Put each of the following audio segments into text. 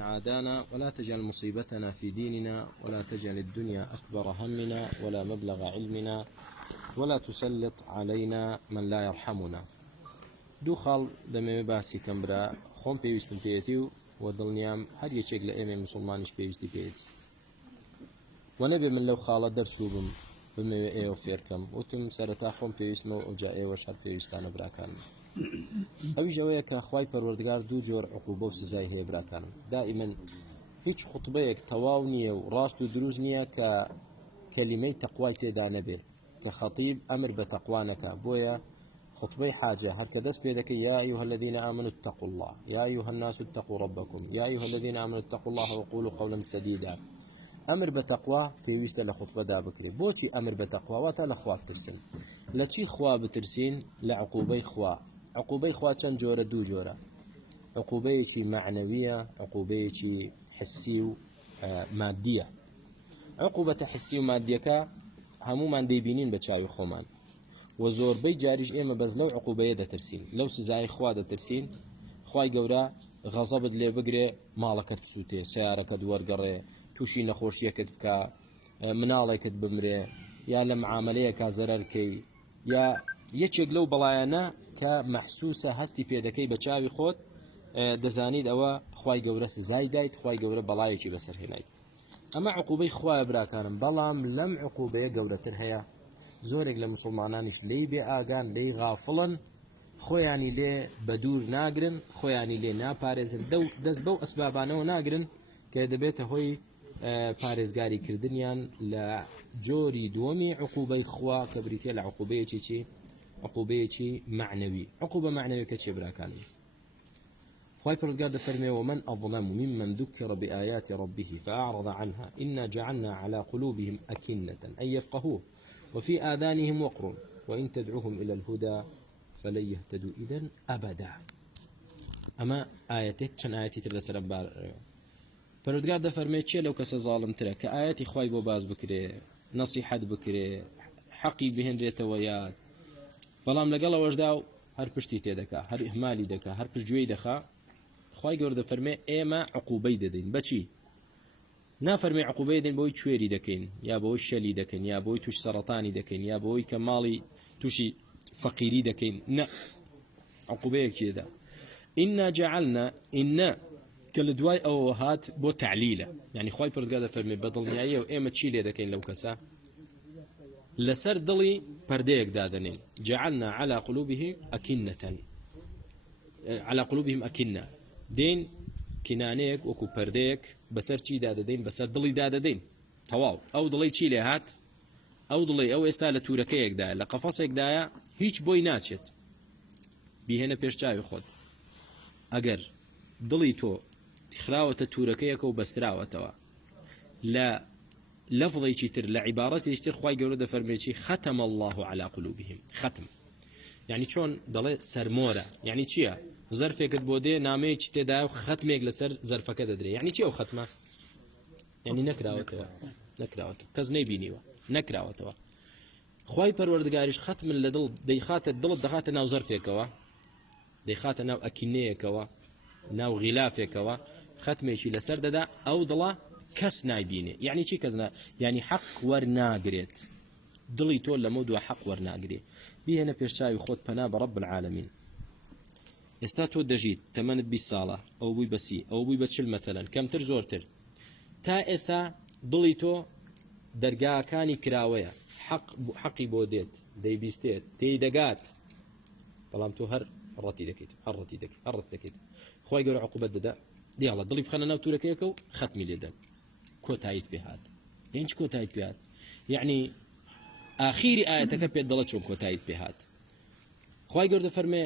عادانا ولا تجعل مصيبتنا في ديننا ولا تجعل الدنيا أكبر همنا ولا مبلغ علمنا ولا تسلط علينا من لا يرحمنا. دو خال دمي باسي كمبرا خون بيوستم بيتيو ودلنيام هر يشيك لأيمي مسلمانش بيوستي بيتي ونبي من لو خالة درسو بمي ايو فيركم وتم سرطا خون بيوستمو وجا ايو شهر بيوستانو براكان ئەوی ژەوەیە کە خوای پەروەردگار دوو جۆر عقوبە و سزای هەیە براکانم. دائیمەن هیچ خوتبەیەک تەواو نییە و ڕاست و دروست نییە کە کەلیمەی تەقوای تێدا نەبێ کە خەتیب ئەمر بە تەقوا نەکا. بۆیە خطبەی حاجە هەر کە دەست پێ دەکەی یا أيها الذين آمنوا اتقوا الله يا أيها الناس اتقوا ربكم يا أيها الذين آمنوا اتقوا الله وقولوا قولا سديدا. ئەمر بە تەقوا پێویستە لە خوتبەدا بکرێت. بۆچی ئەمر بە تەقوا؟ واتە لە خوا بترسن. لە چی خوا بترسین؟ لە عقوبەی خوا. عقوبەی خوا چەند جۆرە؟ دوو جۆرە. عقوبەیەکی معنەویە، عقوبەیەکی حسی و مادیە. عقوبەتە حسی و مادیەکە هەمومان دەیبینین بە چاوی خۆمان و زۆربەی جاریش ئێمە بەس لەو عقوبەیە دەترسین، لەو سزای خوا دەترسین. خوای گەورە غەزەبت لێ بگرێ، ماڵەکەت بسووتێ، سیارەکەت وەرگەڕێ، تووشی نەخۆشیەکەت بکە، مناڵێکت بمرێ، یا لە معاملەیەکە زەرەرکەی، یا یەکێک لەو بەڵایانە کە مەحسوسە هەستی پێدەکەی بە چاوی خۆت دەزانیت ئەوە خوای گەورە سزای دایت، خوای گەورە بەڵایەکی بەسەرهێنایت. ئەمە عقوبەی خوایە براکانم. بەڵام لەم عقوبەیە گەورەتر هەیە. زۆرێک لە مسلمانانیش لێی بێ ئاگان، لێی غافڵن، خۆیانی لێ بەدوور ناگرن، خۆیانی لێ ناپارێزن، دەست بەو ئەسبابانەوە ناگرن کە دەبێتە هۆی پارێزگاریکردنیان لە جۆری دووەمی عقوبەی خوا کە بریتێ لە عقوبەیەکی چی؟ عقوبەیەکی معنەوی. عقوبە معنەویەکە چێ براکانم؟ خوای پەروەردگار دەفەرمێ ومن أظلم ممن ذكر بآيات ربه فأعرض عنها إنا جعلنا على قلوبهم أكنة أن يفقهوه وفي آذانهم وقر وإن تدعوهم إلى الهدى فلن يهتدوا إذن أبدا. أما آياتك چەند آياتي تر لەسەر پەروەردگار دەفەرمێ چێ لەو کەسە زاڵمترە کە ئاياتی خوای بۆ باز بکرێ، نەسیحەت بکرێ، حەقی بهێنرێتەوە یاد، بەڵام لەگەڵ ئەوەشدا و هەر پشتی تێدەکا، هەر ئیهمالی دەکا، هەر پشتگوێی دەخا. خوای گەورە دەفەرمێ ئێمە عقوبەی دەدەین. بەچی؟ نافەرمێ عقوبەی دەدەین بۆی کوێری دەکەین، یا بۆی شەلی دەکەین، یا بۆی توش سەرەتانی دەکەین، یا بۆی کە ماڵی تووشی فەقیری دەکەین. نە، عقوبەیەکی دەدا. ئینا جعلنا، ئینا کە لە دوای ئەوە هات بۆ تعلیلە، یعنی خوای پەروەردگار دەفەرمێ بەدڵنیاییەوە ئێمە چی لێ دەکەین لەو کەسە؟ لەسەر دڵی پەردەیەک دادەنین. جعلنا على قلوبهم أكنة، على قلوبهم أكنة، دين كنانيك وكو پەردەیەک بەسەر چی دادەدەین؟ بەسەر دڵی دادەدەین. تەواو ئەو دڵی چی لێ هات؟ ئەو دڵی ئەو ئێستا لە تورەکەیەکدایە، لە قەفەسێکدایە، هیچ بۆی ناچێت. بیهێنە پێش چاوی خۆت. ئەگەر دڵی تۆ خراوەتە تورەکەیەکە و بەستراوەتەوە لە لفظێکی تر، لە عیبارەتێکی تر، خوای گەورە دەفەرمێ چی؟ ختم الله على قلوبهم. ختم یعنی چۆن دەڵێ سەرمۆرە. یعنی چییە؟ زەرفێکت بۆ دێ، نامەیەکی تێدایە و ختمێک لەسەر زەرفەکە دەدرێ. یعنی چی ئەو ختمە؟ یعنی نەکراوەتەوە، نەکراوەتەوە، کەس نەیبینیوە، نەکراوەتەوە. خوای پەروەردگاریش ختم لە دڵ دەیخاتە، دڵت دەخاتە ناو زەرفێکەوە، دەیخاتە ناو ئەکینەیەکەوە، ناو غیلافێکەوە، ختمێکی لەسەر دەدا، ئەو دڵە کەس نایبینێ. یعنی چی کەس یعنی حەق وەرناگرێت. دڵی تۆ لەمە دووە حەق وەرناگرێ. بیهێنە پێش چاوی خۆت پەنا بە ڕەب العالەمین. ئێستا تۆ دەژیت، تەمەنت 20 ساڵە، ئەو بووی بە 30، ئەو بووی بە 40 مەثەلەن، کەمتر زۆرتر. تا ئێستا دڵی تۆ دەرگاکانی کراوەیە، حەقی بۆ دێت، دەیبیستێت، تێیدەگات، بەڵام تۆ هەر ڕەتی دەکەیت، هەر ڕەتی دەکەیت، هەر ڕەتی دەکەیت. خوای گەورە عقوبەت دەدا، دیاڵە دڵی بخەنە ناو تورەکەیەکە و ختمی لێدەن، کۆتاییت پێ هات. یعنی چ کۆتاییت پێ هات؟ یعنی آخری آیەتەکە پێت دەڵێ چۆن کۆتاییت پێ هات. خوای گەورە دەفەرمێ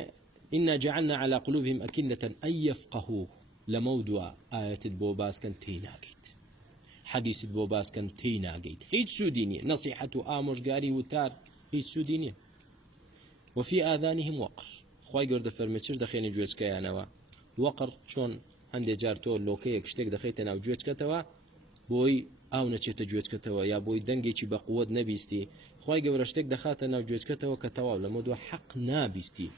إنا جعلنا على قلوبهم أكنة أن يفقهوه. لموضوع آيات بو باسكن تيناقيت، حديث بو باسكن تيناقيت، هيت سودينية، نصيحة آموش قاري وتار، هيت سودينية. وفي آذانهم وقر. خواهي قرد فرمتشر دخيني جوز كيانوا وقر شون هندي جارتو لوكي كشتك دخيتنا وجوز كتوا بوي ئاو نەچێتە گوێچکەتەوە یا بۆی دەنگێکی بە قووەت نەبیستی، خی گەورە شتێک دەخاتە ناو گوێچکەتەوە کە تەواو لەمە دووە حەق نابیستی.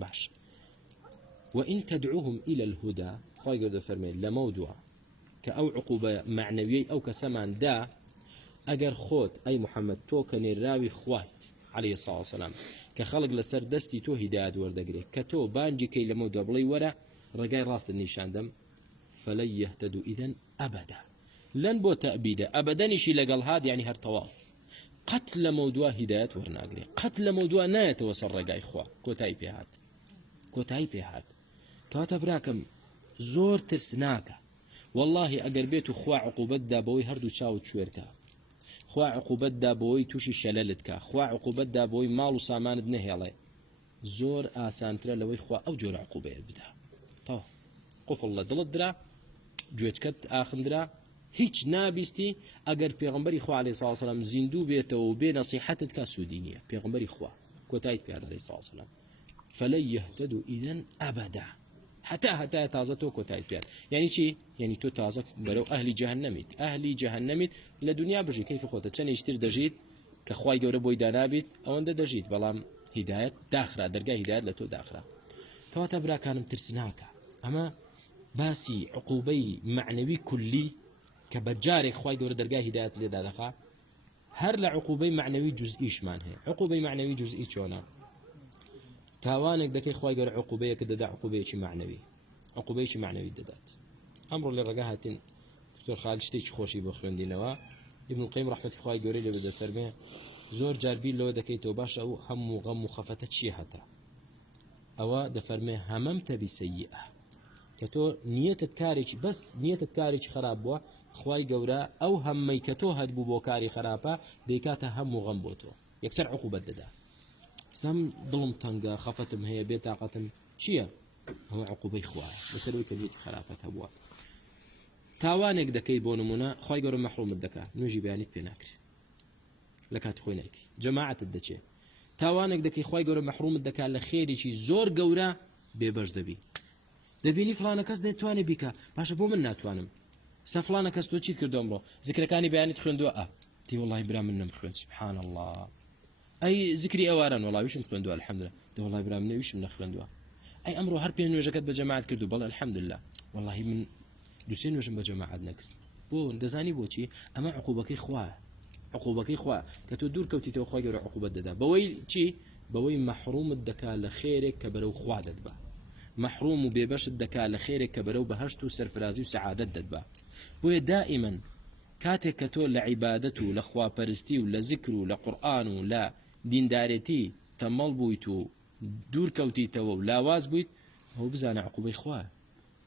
باش وإن تدعوهم إلى الهدى خۆی گەورە فەرمێ لەمە دووە کە ئەو عقوبە معنەویەی ئەو کەسەمان دا ئەگەر خۆت ئەی محەممەد تۆ کە نێراوی خوایت عليه الصلاة والسلام کە خەڵک لەسەر دەستی تۆ هیدایەت وەردەگرێت کە تۆ بانجی کەی لەمە دووە بڵێ وەرە ڕێگای ڕاستت نیشاندەم فلن يهتدوا إذن أبدا لن بو تأبيدا أبدا نشي لقل هاد يعني هر طواف قتل موضوع هداية ورناقري قتل موضوع نايت وصل رقا إخوة كوتاي بيهات كواتا براكم زور ترسناكا والله أقر بيتو خوا عقوبت دابوي هردو شاو تشويركا خوا عقوبت دابوي توشي شلالتكا خوا عقوبت دابوي مالو ساماند نهيالي زور آسانترا لوي خوا أو جور عقوبة بدا طو قف الله دلت درا جوێچکەت ئاخندرا هیچ نابیستی ئەگەر پێغمبەری خوا عەلەیهی سڵاو وسەلام زیندوو بێتەوە و بێ نەسیحەتت کا سوودی نییە پێغمبەری خوا کۆتایت پێ عەلەیهی سڵاو وسەلام فلن يهتدوا إذن أبدا حتى تازە تۆ کۆتایت پێات یعنی چی یعنی تۆ تازە بەرەو ئەهلی جەهەنەمیت لە دنیا بژی کەیفی خۆتە چەندێشتر دەژیت کە خوای گەورە بۆی دانابیت ئەوەندە دەژیت بەڵام هیدایەت داخرا دەرگای هیدایەت لە تۆ داخرا کەواتە براکانم ترسناکە ئەمە باسی عقوبەی معنەوی کولی کە بەجارێک خوای گەورە دەرگای هیدایەت لێدا دەخا هەر لە عقوبەی معنەوی جوزئیشمان هەیە عقوبەی معنەوی جوزئی چۆنە تاوانێک دەکەی خوای گەورە عقوبەیەکە دەدا عقوبەیەکی معنەوی دەدات ئەمڕۆ لە ڕێگا هاتین دکتۆر خالد شتێکی خۆشی بۆ خوێندینەوە ابن القیم ڕەحمەتی خوای گەورەی لێ دەفەرمێ زۆر جار بیر لەوە دەکەیتەوە باشە ئەو هەموو غەم و خەفەتە چیە هەتا ئەوە دەفەرمێ هەمەمتە بسەیئە کە تۆ نیەتت کارێکی خراپ بووە خوای گەورە ئەو هەممەی کە تۆ هەتبوو بۆ کاری خراپە دەیکاتە هەموو غەم بۆ تۆ یەکسەر عقوبەت دەدا سەم دڵم تەنگە خەفەتم هەیە بێتاقەتم چییە ئەوە عقوبەی خوایە لەسەرەوەی کە بێتی خراپەت هەبووە تاوانێک دەکەی بۆ نمونە خوای گەورە مەحرومت دەکات نوێژی بەیانیت پێ ناکرێت لە کاتی خۆی نایکی جەماعەتت دەچێت تاوانێک دەکەی خوای گەورە مەحرومت دەکات لە خێریکی زۆر گەورە بێبەش دەبی دەبینی فلانە کەس دەتوانێت بیکە باشە بۆ من ناتوانم ستا فلانە کەس تۆ چیت کردوم بۆ زیکرەکانی بەیانیت خوێندووە تی وەڵڵاهی برا من نەمخوێند سبحان الله ئەی زیکری ئەواران وەڵاویشم خوێندووە الحەمدولله دە وەڵڵاهی برا من نەویشم نەخوێندووە ئەی ئەمڕۆ هەر پێنج نوێژەکەت بە جەماعەت کردو بەڵێ الحەمدولله وەڵڵاهی من دووسێ نوێژم بە جەماعەت نەکرد بۆ دەزانی بۆچی ئەمە عقوبەکەی خوایە کە تۆ دوور کەوتیتەوە خوای گەورە عقوبەت دەدا بەوەی چی بەوەی مەحرومت دەکات لە خێرێک کە بەرەو خوا دەدبا محروم و بێبەشت دەکات لە خێرێک کە بەرەو بەهەشت و سەرفرازی و سەعادەت دەدبا بۆیە دائیمەن کاتێک کە تۆ لە عیبادەت و لە خواپەرستی و لە زیکر و لە قورئان و لە دیندارەتی تەمەڵ بوویت و دوور کەوتیتەوە و لاواز بوویت ئەو بزانە عقوبەی خوایە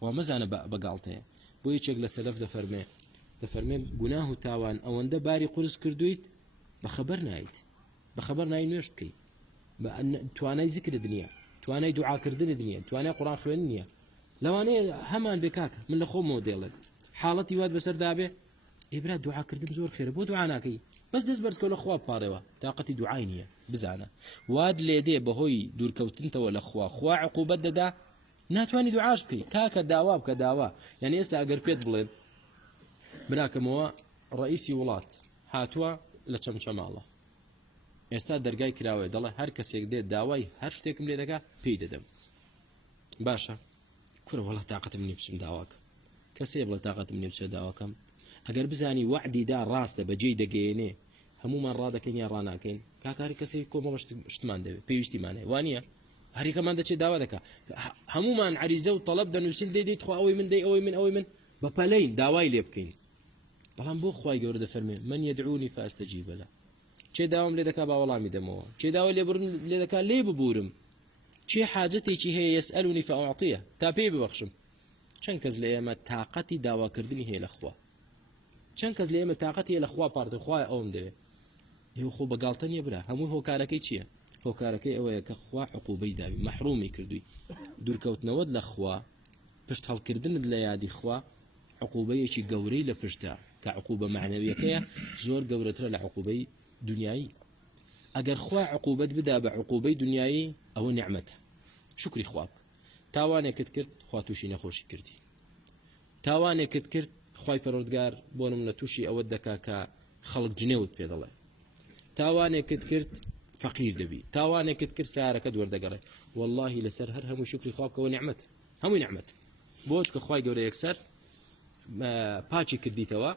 وا مەزانە بەگاڵتەیە بۆ یەکێک لە سەلەف دەفەرمێ گوناه و تاوان ئەوەندە باری قورس کردویت بەخەبەر نایی نوێژ بکەیت توانای زیکرت نییە توانای دوعاکردنت نییە توانای قورئان خوێندن نییە لەوانەیە هەمان بێکاکە من لە خۆمەوە دێڵێم حاڵەتی وات بەسەر دابێ ئێبرا دوعاکردن زۆر خێرە بۆ دوعا ناکەی بەس دەست بەرزکەوت لە خوا پاڕێوە تاقەتی دوعای نییە بزانە واد لێدێ بەهۆی دوورکەوتنتەوە لە خوا عقوبەت دەدا ناتوانانی دوعاش بکەی کاکە داوا بکە داوا یعنی ئێستا ئەگەر پێت بڵێن براکەمەوە ڕئیسی وڵات هاتووە لە چەمچەماڵە ئێستا دەرگای کراوێ دەڵێ هەر کەسێک دێت داوای هەر شتێکم لێ دەکا پێی دەدەم باشە کورە وەڵا تاقەتم نییە بچم داواکە کەسێ بڵێ تاقەتم نییە بچێ داواکەم ئەگەر بزانی وعدی دا ڕاستە بەجێی دەگەیەنێ هەمومان ڕادەکەین یا ڕاناکەین کاکاری کەسێک کۆمەڵ شتمان دەوێت پێویستیمان هەیە وانە هەریکەمان دەچێت داوا دەکا هەمومان عریزە و تەڵەب دەنووسین دەیت خوا ئەوەی من دەی ئەوەی من بەپەلەین داوای لێ بکەین بەڵام بۆ خوای گەورە دەفەرمێ من يدعوني فاستجيب له چێ داوام لێ دەکا با وەڵامی دەمەوە چێ داوای لێ دەکا لێ ببورم چێ حاجەتێکی هەیە يسألني فأعطيه تا پێی ببەخشم چەند کەس لە ئێمە تاقەتی داواکردنی هەیە لە خوا چەند کەس لە ئێمە تاقەتی هەیە لە خوا پارتە خوای ئەوم دەوێت ئێوە خۆ بەگاڵتە نییە برا هەموو هۆکارەکەی چییە هۆکارەکەی ئەوەیە کە خوا عقوبەی داوی مەحرومی کردووی دوورکەوتنەوەت لە خوا پشت هەڵکردنت لە یادی خوا عقوبەیەکی گەورەی لە پشتە کە عقوبە معنەویەکەیە زۆر گەورەترە لە عقوبەی دنیایی ئەگەر خوا عقوبەت بدا بە عقوبەی دنیایی ئەوە نعمەتە شکری خوا بکە تاوانێکت کرد خوا تووشی نەخۆشی کردی تاوانێکت کرد خوای پەروەردگار بۆ نمونە تووشی ئەوەت دەکا کە خەڵک جنێوت پێ دەڵێ تاوانێکت کرد فەقیر دەبی تاوانێکت کرد سیارەکەت وەردەگەڕێ واللهی لەسەر هەر هەموو شکری خوا بکەوە نعمەت هەمووی نعمەت بۆچ کە خوای گەورە یەکسەر پاچی کردیتەوە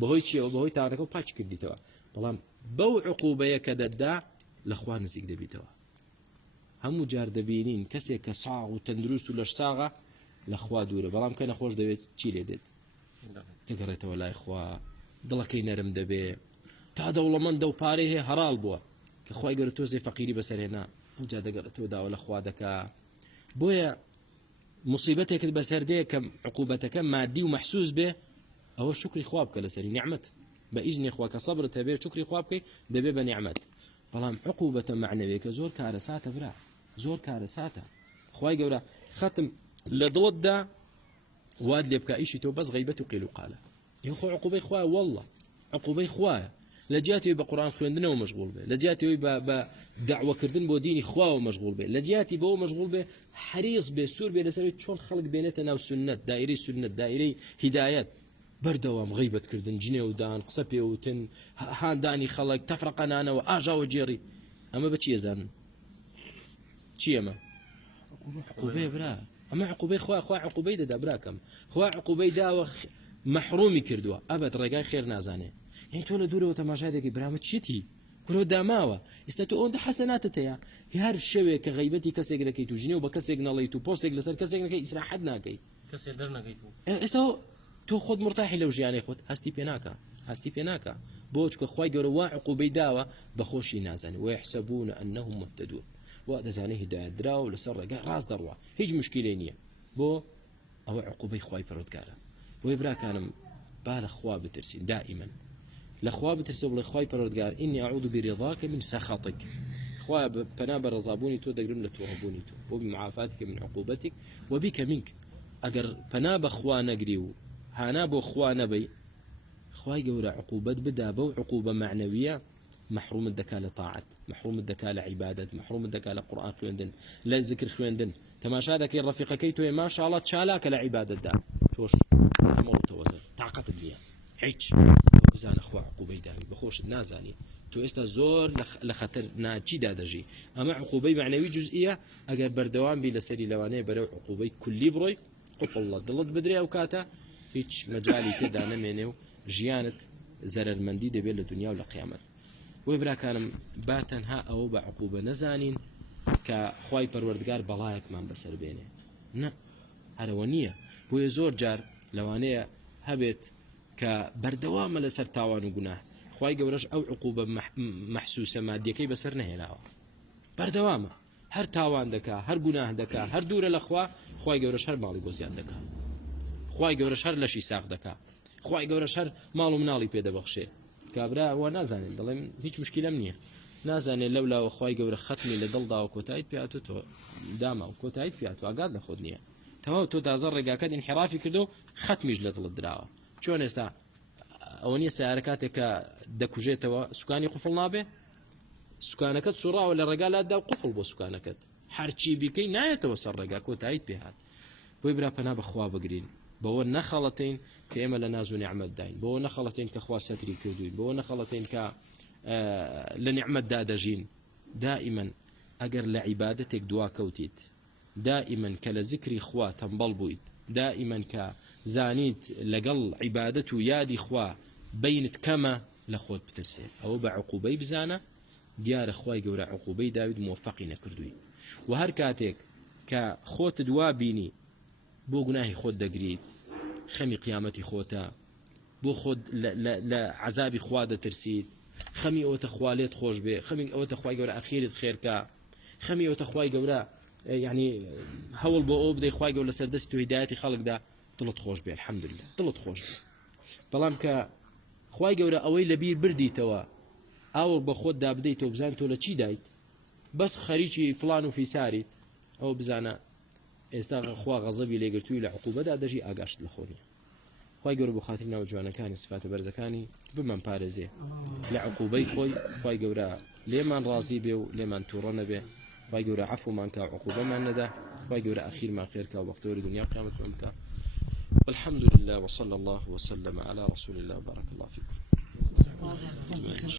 بەهۆی چیەوە بەهۆی تاوانەکە و پاچی کردیتەوە بەڵام بەو عقوبەیە کە دەتدا لە خوا نزیک دەبیتەوە هەموو جار دەبینین کەسێک کە ساغ و تەندروست و لەش ساغە لە خوا دوورە بەڵام کە نەخۆش دەوێت چی لێ دێت دەگەڕێتەوە لای خوا دڵەکەی نەرم دەبێ تا دەوڵەمەندە و پارەی هەیە هەراڵ بووە کە خوای گەورە تۆزێ فەقیری بەسەرهێنا ئەوجا دەگەڕێتەوە داوە لە خوا دەکا بۆیە مصیبەتێکت بەسەردەیە کە عقوبەتەکە مادی و مەحسوس بێ ئەوە شکری خوا بکە لەسەری نیعمەت بە ئیزنی خوا کە سەبرت هەبێ شکری خوا بکەی دەبێ بە نیعمەت بەڵام عقوبەتە معنەویەکە زۆر کارەساتە برا زۆر کارەساتە خوای گەورە ختم لە دڵتدا واد لێ بکە ئیشی تۆ بەس غەیبەت و قیل و قالە ئێوە خۆ عقوبەی خوایە وەڵڵە عقوبەی خوایە لە جیاتی بە قورآن خوێندنەوە مەشغوڵ بێ لە جیاتی بە دعوەکردن بۆ دینی خواوە مەشغوڵ بێ لە جیاتی بەوە مەشغوڵ بێ حریص بێ سوور بێ لەسەر چۆن خەڵک بێنێتە ناو سنت دایرەی سنت دایرەی هیدایەت بەردەوام غیبەتکردن جنێودان قسە پێوتن هاندانی خەڵک تەفرەقەنانەوە ئاژاوە جێڕی ئەمە بە چی ئەزانن چی ئەمە عقوبەی برا ئەمە عقوبەی خوا عقوبەی دەدا براکەم خوا عقوبەی داوە محرومی کردووە ئەبەت ڕێگای خێر نازانێ یعنی تۆ لە دوورەوە تەماشای دەکەی برامە چیتی کورۆ داماوە ئێستا تۆ ئەوەندە حەسەناتت هەیە هەر شەوێک کە غیبەتی کەسێک دەکەیت و ژنێ و بە کەسێک نەڵیت و پۆستێک لەسەر کەسێک نەکەی ئیسراحەت ناکەی کەسێک دەرنەکەیت ئێستا تۆ خۆت مرتاحی لەو ژیانەی خۆت هەستی پێ ناکە بۆ چکە خوای گەورە وا عقوبەی داوە بەخۆشی نازانێ ويحسبون أنهم مهتدون وا دەزانێ هیدایەت دراوە لەسەر ڕێگای ڕاست دەڕوا هیچ مشکلەی نییە بۆ ئەوە عقوبەی خوای پەروەردگارە بۆیە براکانم با لە خوا بترسین دائما لە خوا بترسە بڵێ خوای پەروەردگار ئینی ئەعوذ برضاک من سخطک خوا پەنا بە ڕەزابوونی تۆ دەگرم لە تووڕەبوونی تۆ بۆ بمعافاتك من عقوبتك وبك منك ئەگەر پەنا بە خوا نەگری و هانا بۆ خوا نەبەی خوای گەورە عقوبەت بدا بەو عقوبە معنەویە محرومت دەکا لە طاعت محرومت دەکا لە عیبادەت محرومت دەکا لە قورئان خوێندن لە ذکر خوێندن تەماشا دەکەی ڕەفیقەکەی تۆ ماشاءالله چالاکە لە عیبادەتدا تۆش ئەمەڵ تەوەزر تاقەتت نییە هیچ بزانە خوا عقوبەی داوی بەخۆشت نازانی تۆ ئێستا زۆر لە خەتەر ناچیدا دەژی ئەمە عقوبەی معنەوی جزئیە ئەگەر بەردەوام بی لەسەری لەوانەیە بەرەو عقوبەی کولی بڕۆی قفڵ دڵت بدرێ ئەو کاتە هیچ مەجالی تێدا نەمێنێ و ژیانت زەرەرمەندی دەبێت لە دنیا و لە قیامەت وی براکانم با تەنها ئەوە بە عقوبە نەزانین کە خوای پەروەردگار بەڵایەکمان بەسەر بێنێ نە هەرەوە نییە بۆیە زۆر جار لەوانەیە هەبێت کە بەردەوامە لەسەر تاوان و گوناه خوای گەورەش ئەو عقوبە مەحسوسە مادیەکەی بەسەر نەهێناوە بەردەوامە هەر تاوان دەکا هەر گوناه دەکا هەر دوورە لە خوا خوای گەورەش هەر ماڵی بۆ زیاد دەکا خوای گەورەش هەر لەشی ساغ دەکا خوای گەورەش هەر ماڵ و مناڵی پێدەبەخشێ کابرا وا نازانێت دەڵێم هیچ مشکلەم نییە نازانێت لەولاوە خوای گەورە ختمی لە دڵدا و کۆتاییت پێهاتوو تۆ داما و کۆتاییت پێهاتوو ئاگات لە خۆت نییە تەواو تۆ تازە ڕێگاکەت انحرافی کردو ختمیش لە دڵت دراوە چۆن ئێستا ئەوە نییە سیارە کاتێک کە دەکوژێتەوە سوکانی قوفڵ نابێ سوکانەکەت سوڕاوە لە ڕێگالاتدا و قوفڵ بۆ سوکانەکەت هەرچی بیکەی نایەتەوە سەر ڕێگا کۆتاییت پێهات بۆی برا پەنا بەخوا بگرین بەوە نەخەڵەتین کە ئێمە لە ناز و نیعمەت داین بەوە نەخەڵەتین کە خوا سەتری کردوین بەوە نەخەڵەتین کە لە نیعمەتدا دەژین دائما ئەگەر لە عیبادەتێک دوا کەوتیت دائما کە لە ذکری خوا تەمبەڵ بوویت دائما کە زانیت لەگەڵ عیبادەت و یادی خوا بینت کەمە لە خۆت بترسێ ئەوە بە عقوبەی بزانە دیارە خوای گەورە عقوبەی داوید موفقی نەکردووی و هەر کاتێک کە خۆت دوا بینی بۆ گوناهی خۆت دەگریت خەمی قیامەتی خۆتە بۆ خۆت لە عەزابی خوا دەترسیت خەمی ئەوەتە خوا لێت خۆش بێ خەمی ئەوەتە خوای گەورە ئەخیرت خێرکە خەمی ئەوەتە خوای گەورە یعنی هەوڵ بۆ ئەو بدەی خوای گەورە لەسەر دەستی و هیدایەتی خەڵکدا دڵت خۆش بێ الحەمدولله دڵت خۆش بێ بەڵام کە خوای گەورە ئەوەی لەبیر بردیتەوە ئاوە بە خۆت دابدەیت و بزان تۆ لە چی دایت بەس خەریکی فلان و فیساریت ئەو بزانە ئێستا خوا غەزەبی لێگرتووی لە عقوبەدا دەژی ئاگاشت لە خۆنی خوای گەورە بۆ خاتری ناو جوانەکانی سفاتە بەرزەکانی بمان پارێزێ لە عقوبەی خۆی خوای گەورە لێمان ڕازی بێ و لێمان تووڕە نەبێ خوای گەورە عەفومان کە عقوبەمان نەدا خوای گەورە ئەخیرمان خێرکە و وەختەوەری دنیا قیامەت بکە والحمد لله وصلى الله وسلم على رسول الله بارك الله فيكم